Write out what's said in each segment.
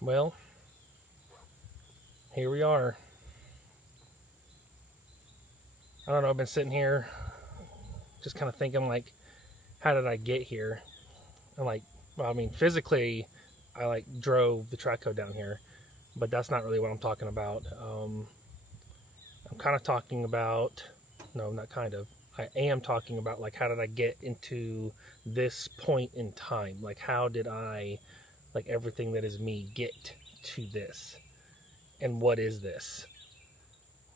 Well, here we are. I don't know, I've been sitting here just kind of thinking, like, how did I get here? And, like, well, I mean, physically, I, like, drove the track code down here, but that's not really what I'm talking about. I'm kind of talking about, no, not kind of. I am talking about, like, how did I get into this point in time? Like, how did I, like, everything that is me get to this? And what is this?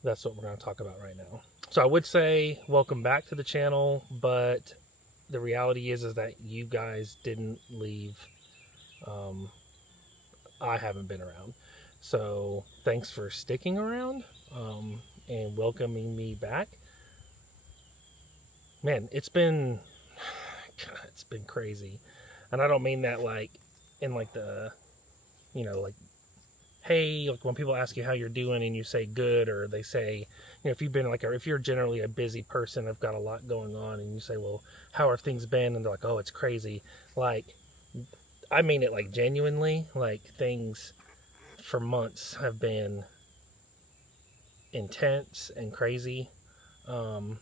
That's what we're going to talk about right now. So I would say welcome back to the channel, but the reality is that you guys didn't leave. I haven't been around. So thanks for sticking around and welcoming me back. Man, it's been crazy. And I don't mean that like in like the, like, hey, like when people ask you how you're doing and you say good, or they say, if you've been like, or if you're generally a busy person, I've got a lot going on, and you say, well, how are things been? And they're like, oh, it's crazy. Like, I mean it like genuinely, like things for months have been intense and crazy. I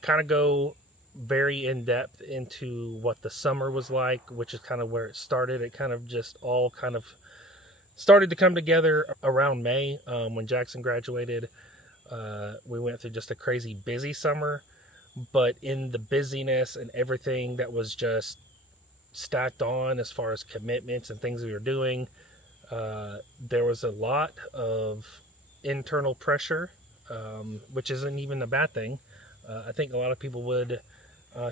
kind of go very in depth into what the summer was like, which is kind of where it started. It kind of just all kind of started to come together around May when Jackson graduated. We went through just a crazy busy summer, but in the busyness and everything that was just stacked on as far as commitments and things we were doing, there was a lot of internal pressure, which isn't even a bad thing. I think a lot of people would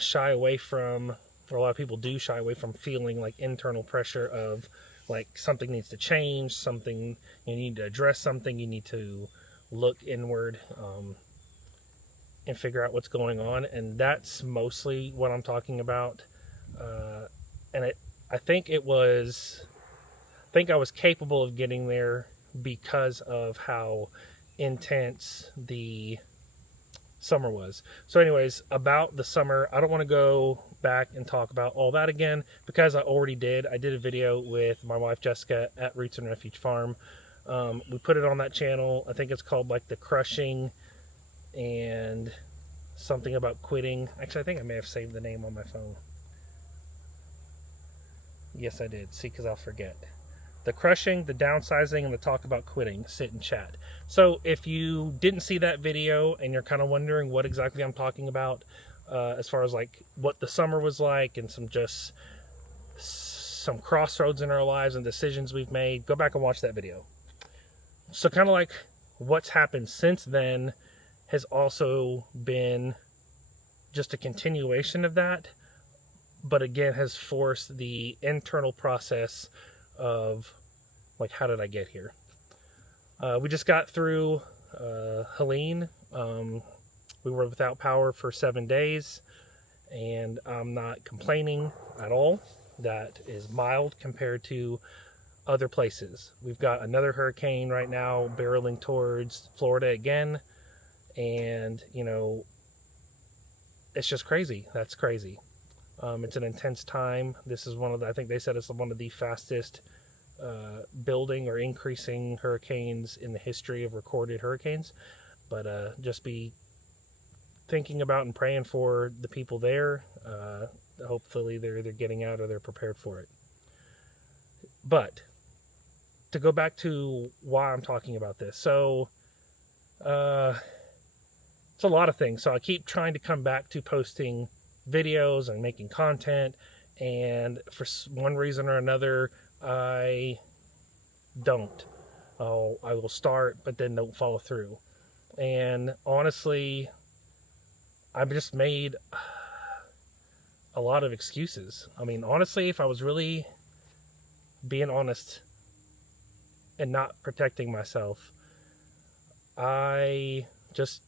shy away from, or a lot of people do shy away from feeling like internal pressure of like something needs to change, something you need to address, something you need to look inward and figure out what's going on. And that's mostly what I'm talking about. I think I was capable of getting there because of how intense the summer was. So anyways, about the summer, I don't want to go back and talk about all that again because I already did. I did a video with my wife Jessica at Roots and Refuge Farm. We put it on that channel. I think it's called like the crushing and something about quitting. Actually, I think I may have saved the name on my phone. Yes, I did. See, because I'll forget. The crushing, the downsizing, and the talk about quitting. Sit and chat. So if you didn't see that video and you're kind of wondering what exactly I'm talking about, as far as like what the summer was like and some crossroads in our lives and decisions we've made, go back and watch that video. So kind of like what's happened since then has also been just a continuation of that, but again has forced the internal process of like, how did I get here? We just got through Helene. We were without power for 7 days, and I'm not complaining at all. That is mild compared to other places. We've got another hurricane right now barreling towards Florida again, and it's just crazy. That's crazy. It's an intense time. This is I think they said it's one of the fastest building or increasing hurricanes in the history of recorded hurricanes. But just be thinking about and praying for the people there. Hopefully they're either getting out or they're prepared for it. But to go back to why I'm talking about this. So it's a lot of things. So I keep trying to come back to posting videos and making content, and for one reason or another I don't. I will start but then don't follow through, and honestly I've just made a lot of excuses. I mean, honestly, if I was really being honest and not protecting myself, I just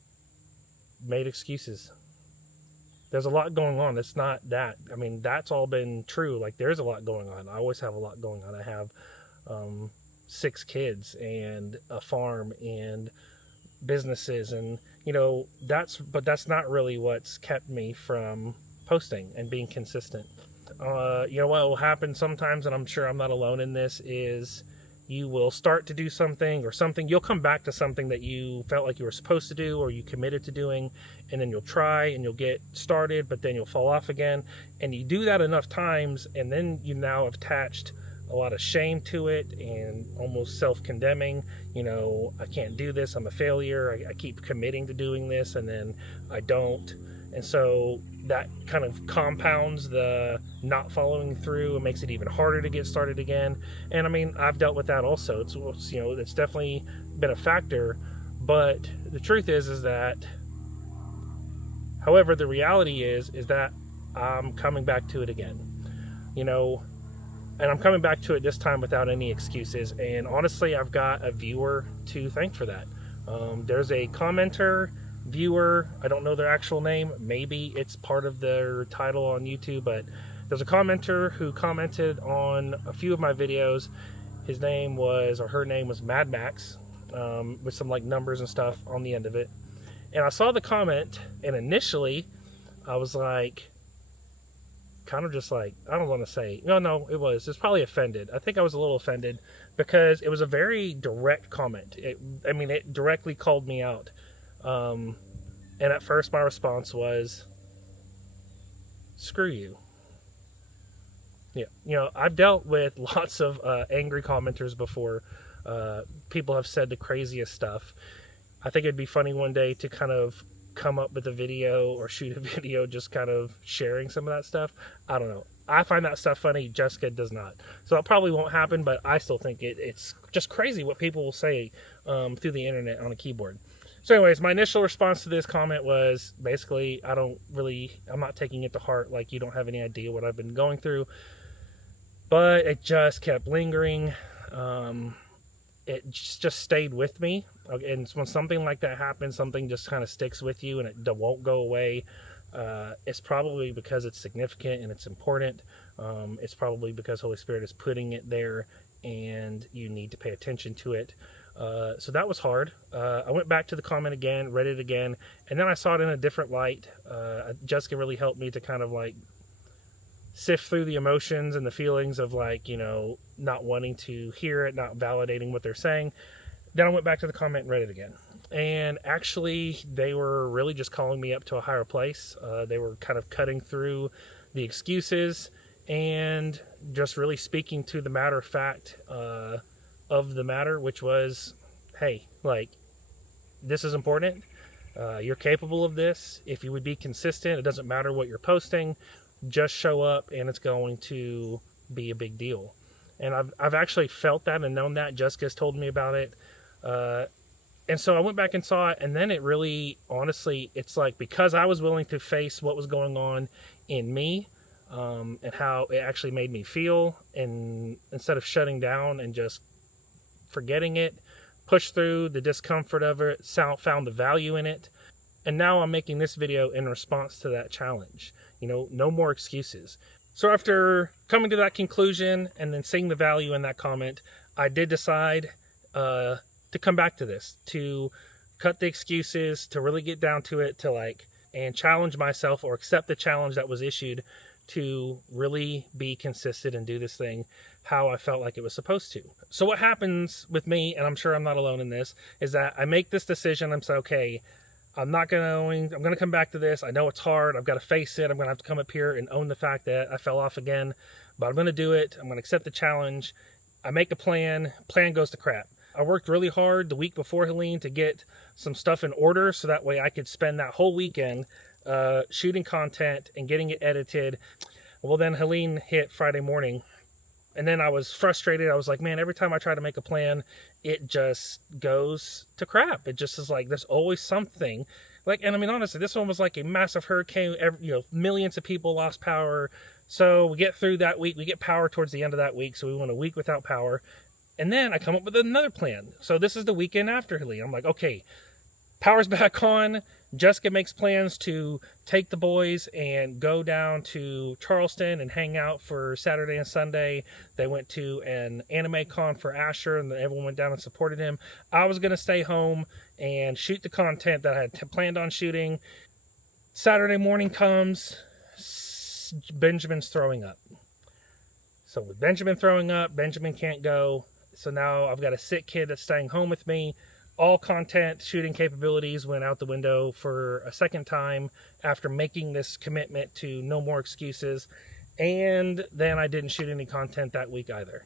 made excuses. There's a lot going on. It's not that. I mean, that's all been true. Like, there's a lot going on. I always have a lot going on. I have 6 kids and a farm and businesses, and but that's not really what's kept me from posting and being consistent. You know what will happen sometimes, and I'm sure I'm not alone in this, is you will start to do something, or something, you'll come back to something that you felt like you were supposed to do or you committed to doing, and then you'll try and you'll get started, but then you'll fall off again. And you do that enough times, and then you now have attached a lot of shame to it and almost self-condemning. You know, I can't do this, I'm a failure, I keep committing to doing this and then I don't. And so that kind of compounds the not following through and makes it even harder to get started again. And I mean, I've dealt with that also. It's you know, it's definitely been a factor. But the truth is that, however, the reality is that I'm coming back to it again. You know, and I'm coming back to it this time without any excuses. And honestly, I've got a viewer to thank for that. There's a commenter, viewer, I don't know their actual name, maybe it's part of their title on YouTube, but there's a commenter who commented on a few of my videos. His name was, or her name was Mad Max, with some like numbers and stuff on the end of it. And I saw the comment, and initially I was like, kind of just like, I don't want to say, it's probably offended. I think I was a little offended because it was a very direct comment. It directly called me out. And at first my response was, screw you. Yeah, you know, I've dealt with lots of angry commenters before. People have said the craziest stuff. I think it'd be funny one day to kind of come up with a video or shoot a video just kind of sharing some of that stuff. I don't know. I find that stuff funny. Jessica does not. So it probably won't happen, but I still think it's just crazy what people will say through the internet on a keyboard. So anyways, my initial response to this comment was basically, I'm not taking it to heart. Like, you don't have any idea what I've been going through. But it just kept lingering. It just stayed with me. And when something like that happens, something just kind of sticks with you and it won't go away. It's probably because it's significant and it's important. It's probably because Holy Spirit is putting it there and you need to pay attention to it. So that was hard. I went back to the comment again, read it again, and then I saw it in a different light. Jessica really helped me to kind of like sift through the emotions and the feelings of like, you know, not wanting to hear it, not validating what they're saying. Then I went back to the comment and read it again. And actually, they were really just calling me up to a higher place. They were kind of cutting through the excuses and just really speaking to the matter of fact of the matter, which was, hey, like, this is important. You're capable of this. If you would be consistent, it doesn't matter what you're posting. Just show up and it's going to be a big deal. And I've actually felt that and known that. Jessica's told me about it. And so I went back and saw it, and then it really, honestly, it's like, because I was willing to face what was going on in me, and how it actually made me feel, and instead of shutting down and just forgetting it, pushed through the discomfort of it, found the value in it. And now I'm making this video in response to that challenge. You know, no more excuses. So after coming to that conclusion and then seeing the value in that comment, I did decide to come back to this, to cut the excuses, to really get down to it, and challenge myself, or accept the challenge that was issued, to really be consistent and do this thing how I felt like it was supposed to. So what happens with me, and I'm sure I'm not alone in this, is that I make this decision. I'm saying, okay, I'm going to come back to this. I know it's hard. I've got to face it. I'm going to have to come up here and own the fact that I fell off again, but I'm going to do it. I'm going to accept the challenge. I make a plan goes to crap. I worked really hard the week before Helene to get some stuff in order, so that way I could spend that whole weekend shooting content and getting it edited. Well, then Helene hit Friday morning, and then I was frustrated. I was like, man, every time I try to make a plan, it just goes to crap. It just is like, there's always something. And I mean, honestly, this one was like a massive hurricane. Millions of people lost power. So we get through that week. We get power towards the end of that week. So we went a week without power. And then I come up with another plan. So this is the weekend after Helene. I'm like, okay, power's back on. Jessica makes plans to take the boys and go down to Charleston and hang out for Saturday and Sunday. They went to an anime con for Asher, and everyone went down and supported him. I was going to stay home and shoot the content that I had planned on shooting. Saturday morning comes. Benjamin's throwing up. So with Benjamin throwing up, Benjamin can't go. So now I've got a sick kid that's staying home with me. All content shooting capabilities went out the window for a second time after making this commitment to no more excuses. And then I didn't shoot any content that week either.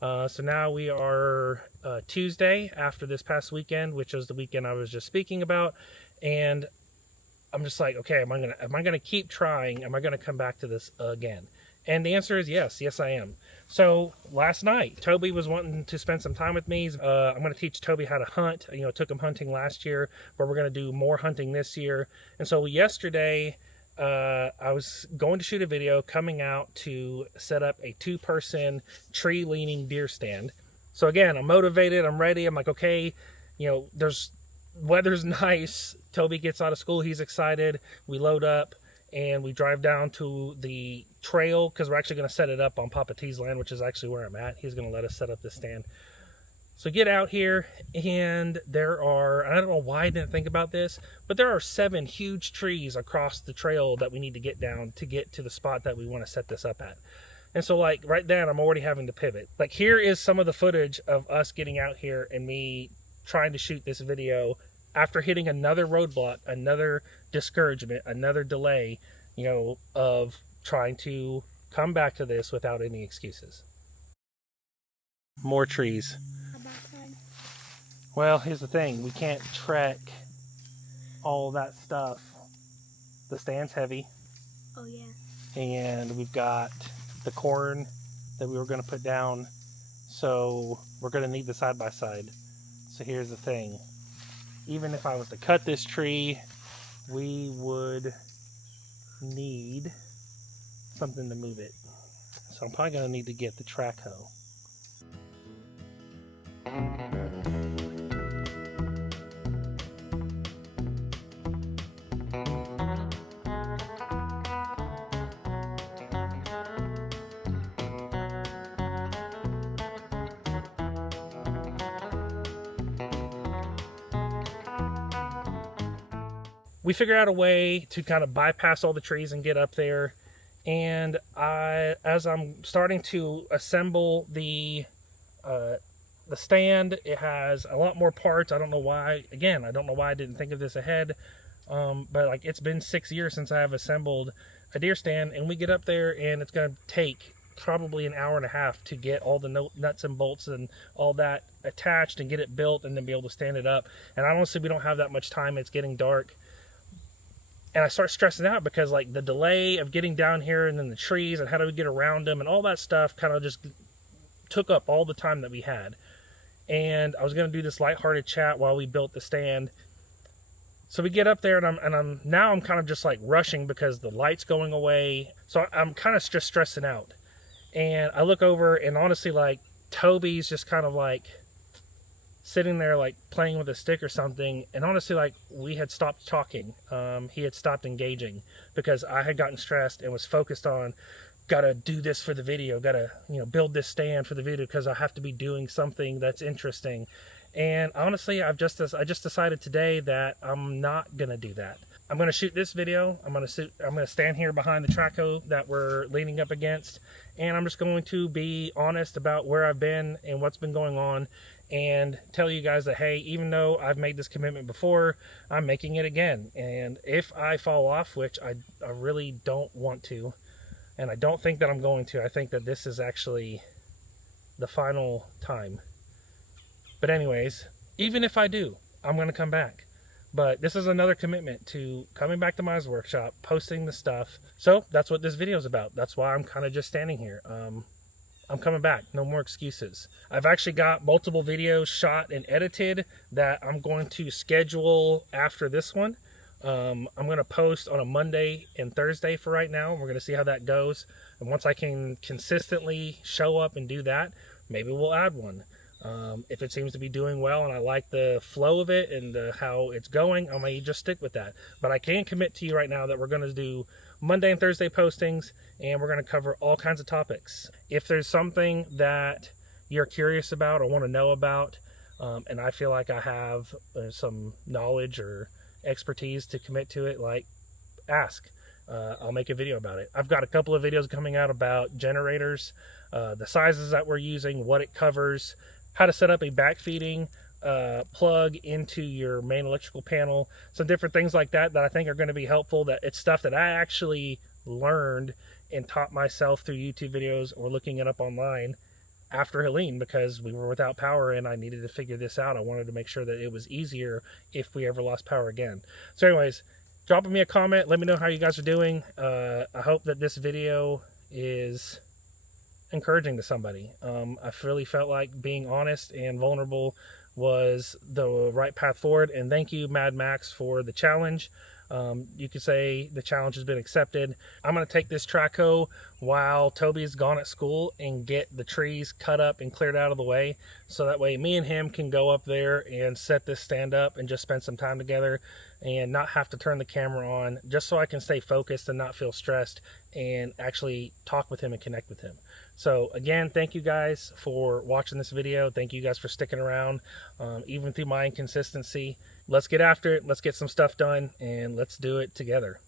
So now we are Tuesday after this past weekend, which was the weekend I was just speaking about. And I'm just like, okay, am I gonna keep trying? Am I gonna come back to this again? And the answer is yes. Yes, I am. So last night, Toby was wanting to spend some time with me. I'm going to teach Toby how to hunt. You know, took him hunting last year, but we're going to do more hunting this year. And so yesterday, I was going to shoot a video coming out to set up a 2-person tree-leaning deer stand. So again, I'm motivated. I'm ready. I'm like, okay, you know, weather's nice. Toby gets out of school. He's excited. We load up and we drive down to the trail because we're actually going to set it up on Papa T's land, which is actually where I'm at. He's going to let us set up this stand. So get out here, and there are, I don't know why I didn't think about this, but there are 7 huge trees across the trail that we need to get down to get to the spot that we want to set this up at. And so like right then I'm already having to pivot. Like here is some of the footage of us getting out here and me trying to shoot this video after hitting another roadblock, another discouragement, another delay, you know, of trying to come back to this without any excuses. More trees. Well, here's the thing. We can't trek all that stuff. The stand's heavy. Oh, yeah. And we've got the corn that we were going to put down. So we're going to need the side-by-side. So here's the thing. Even if I was to cut this tree, we would need something to move it. So I'm probably going to need to get the track hoe. We figured out a way to kind of bypass all the trees and get up there. And as I'm starting to assemble the stand, it has a lot more parts. I don't know why. Again, I don't know why I didn't think of this ahead. But like it's been 6 years since I have assembled a deer stand, and we get up there and it's going to take probably an hour and a half to get all the nuts and bolts and all that attached and get it built and then be able to stand it up. And honestly, we don't have that much time. It's getting dark. And I start stressing out because like the delay of getting down here and then the trees and how do we get around them and all that stuff kind of just took up all the time that we had. And I was going to do this lighthearted chat while we built the stand. So we get up there and I'm kind of just like rushing because the light's going away. So I'm kind of just stressing out. And I look over and honestly like Toby's just kind of like sitting there like playing with a stick or something, and honestly like we had stopped talking. He had stopped engaging because I had gotten stressed and was focused on gotta do this for the video, gotta, you know, build this stand for the video because I have to be doing something that's interesting. And honestly, I just decided today that I'm not gonna do that. I'm gonna shoot this video. I'm gonna stand here behind the track hoe that we're leaning up against, and I'm just going to be honest about where I've been and what's been going on, and tell you guys that, hey, even though I've made this commitment before, I'm making it again. And if I fall off, which I really don't want to, and I don't think that I'm going to, I think that this is actually the final time. But anyways, even if I do, I'm going to come back. But this is another commitment to coming back to my workshop, posting the stuff. So that's what this video is about. That's why I'm kind of just standing here. I'm coming back. No more excuses. I've actually got multiple videos shot and edited that I'm going to schedule after this one. I'm going to post on a Monday and Thursday for right now. We're going to see how that goes. And once I can consistently show up and do that, maybe we'll add one. If it seems to be doing well and I like the flow of it and how it's going, I may just stick with that. But I can commit to you right now that we're going to do Monday and Thursday postings, and we're going to cover all kinds of topics. If there's something that you're curious about or want to know about, and I feel like I have some knowledge or expertise to commit to it, like, ask. I'll make a video about it. I've got a couple of videos coming out about generators, the sizes that we're using, what it covers, how to set up a backfeeding plug into your main electrical panel, some different things like that that I think are going to be helpful. That it's stuff that I actually learned and taught myself through YouTube videos or looking it up online after Helene, because we were without power and I needed to figure this out. I wanted to make sure that it was easier if we ever lost power again. So anyways, drop me a comment. Let me know how you guys are doing. I hope that this video is encouraging to somebody. I really felt like being honest and vulnerable was the right path forward. And thank you, Mad Max, for the challenge. You could say the challenge has been accepted. I'm going to take this traco while Toby's gone at school and get the trees cut up and cleared out of the way, so that way me and him can go up there and set this stand up and just spend some time together and not have to turn the camera on, just so I can stay focused and not feel stressed and actually talk with him and connect with him. So again, thank you guys for watching this video. Thank you guys for sticking around, even through my inconsistency. Let's get after it. Let's get some stuff done, and let's do it together.